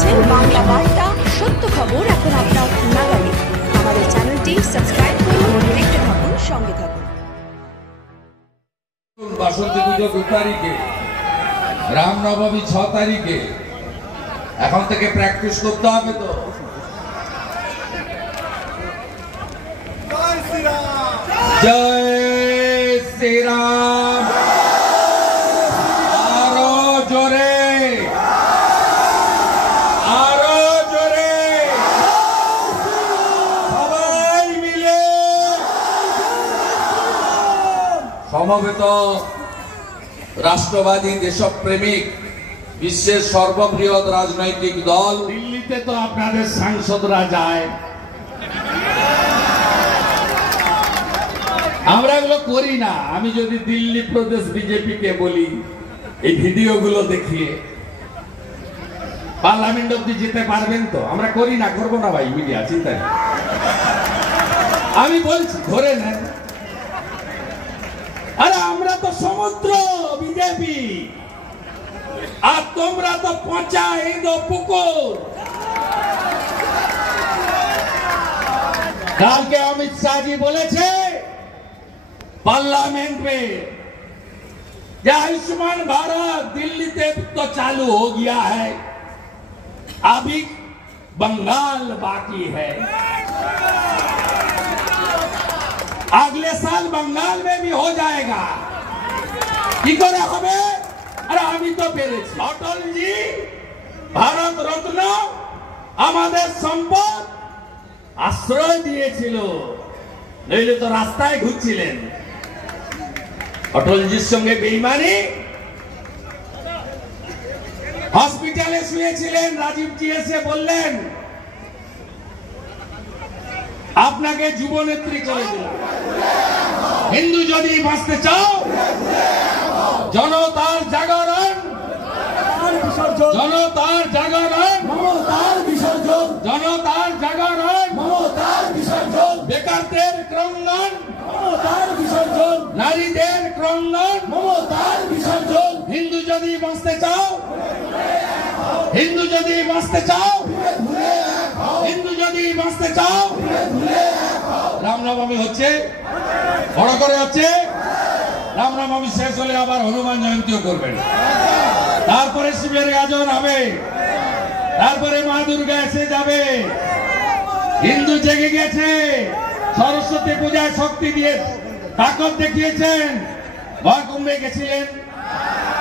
দেখছেন বাংলা বার্তা, সত্য খবর এখন আপনার নাগালে। আমাদের চ্যানেলটি সাবস্ক্রাইব করুন, দেখতে থাকুন, সঙ্গে থাকুন। বাসন্তী পুজো 2 তারিখে, রামনবমী 6 তারিখে। এখন থেকে প্র্যাকটিস করতে হবে তো। জয় শ্রীরাম। আরো জোরে, আরো জোরে, সবাই মিলে। সমবেত রাষ্ট্রবাদী দেশপ্রেমিক বিশ্বের সর্ববৃহৎ রাজনৈতিক দল দিল্লিতে তো আপনাদের সাংসদরা যায়, আমরা এগুলো করি না। আমি যদি দিল্লি প্রদেশ বিজেপি কে বলি এই ভিডিওগুলো দেখিয়ে পার্লামেন্ট অব্দি যেতে পারবেন তো, আমরা করি না, করবো না ভাই, মিডিয়া চিন্তা নেই। আমি বলছি ধরে নেন, আরে আমরা তো সমুদ্র বিজেপি, আর তোমরা তো পচা ইন্দো পুকুর। কালকে अमित शाह जी বলেছে पार्लियामेंट में कि आयुष्मान भारत दिल्ली से तो चालू हो गया है, अभी बंगाल बाकी है, अगले साल बंगाल में भी हो जाएगा। কি করে হবে? আরে আমি তো পেরেছি। অটলজি ভারত রত্ন আমাদের সম্পদ আশ্রয় দিয়েছিল, নইলে তো রাস্তায় ঘুরছিলেন। অটলজির সঙ্গে বেইমানি, হসপিটালে শুয়েছিলেন, রাজীবজি এসে বললেন আপনাকে যুবনেত্রী করে দিলাম। হিন্দু যদি বাঁচতে চাও, জনতার জাগরণ, জনতার জাগরণ, জনতার জাগরণ, বেকারদের ক্রন্দন, নারীদের ক্রন্দন, হিন্দু যদি বাঁচতে চাও, হিন্দু যদি বাঁচতে চাও, হিন্দু যদি বাঁচতে চাও। রামনবমী হচ্ছে, বড় করে হচ্ছে। রামনবমী শেষ হলে আবার হনুমান জয়ন্তীও করবেন, তারপরে শিবের গাজন হবে, তারপরে মা দুর্গা এসে যাবে। হিন্দু জেগে গেছে, সরস্বতী পূজায় শক্তি দিয়ে তাকত দেখিয়েছেন। মহাকুম্ভে গেছিলেন,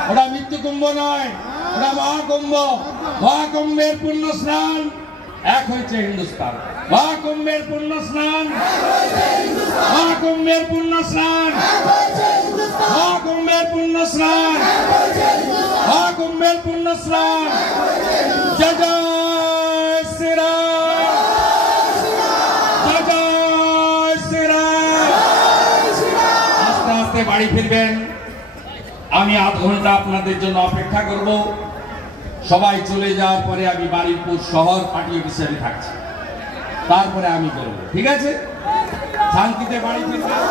ওটা মৃত্যু কুম্ভ নয়, ওটা মহাকুম্ভ। মহাকুম্ভের পুণ্য স্নান এক হয়েছে হিন্দুস্তান। মহাকুম্ভের পুণ্য স্নান, মহাকুম্ভের পুণ্য স্নান, মহাকুম্ভের পুণ্য স্নান, মহাকুম্ভের পুণ্য স্নান। জয় জয় শ্রীরাম, জয় জয় শ্রীরাম। আস্তে আস্তে বাড়ি ফিরবেন, আমি আধ ঘন্টা আপনাদের জন্য অপেক্ষা করব। সবাই চলে যাওয়ার পরে আমি বারুইপুর শহর পার্টি অফিসে থাকছি, তারপরে আমি করবো, ঠিক আছে? শান্তিতে বাড়ি ফিরবেন।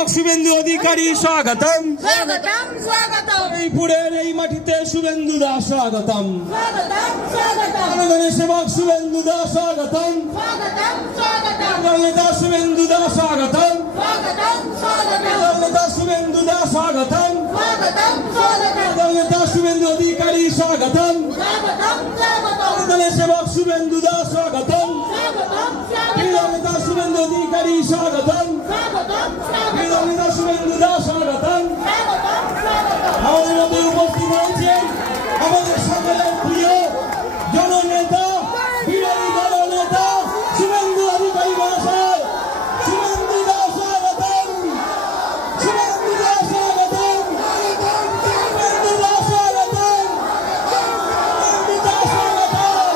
সেবক শুভেন্দু অধিকারী স্বাগতম স্বাগতম স্বাগতম জয়পুরের এই মাটিতে শুভেন্দু দাস স্বাগতম স্বাগতম স্বাগতম জনগণের সেবক শুভেন্দু দাস স্বাগতম স্বাগতম স্বাগতম নেতা শুভেন্দু দাস স্বাগতম স্বাগতম স্বাগতম নেতা শুভেন্দু দাস স্বাগতম স্বাগতম স্বাগতম নেতা শুভেন্দু অধিকারী স্বাগতম স্বাগতম স্বাগতম জনগণের সেবক শুভেন্দু দাস স্বাগতম স্বাগতম স্বাগতম নেতা শুভেন্দু অধিকারী স্বাগতম স্বাগতম স্বাগতম নেতা শুভেন্দু দাস স্বাগতম স্বাগতম স্বাগতম আমাদের মধ্যে উপস্থিত রয়েছেন আমাদের সকলের প্রিয় জননেতা বিরোধী দলনেতা শুভেন্দু অধিকারী মহাশয় শুভেন্দু দাস স্বাগতম শুভেন্দু দাস স্বাগতম শুভেন্দু দাস স্বাগতম শুভেন্দু দাস স্বাগতম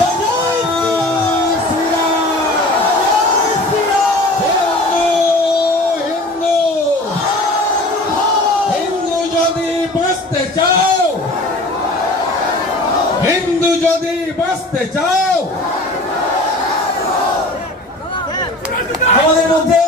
জয় জয় হিন্দু যদি বাঁচতে চাও আমাদের মধ্যে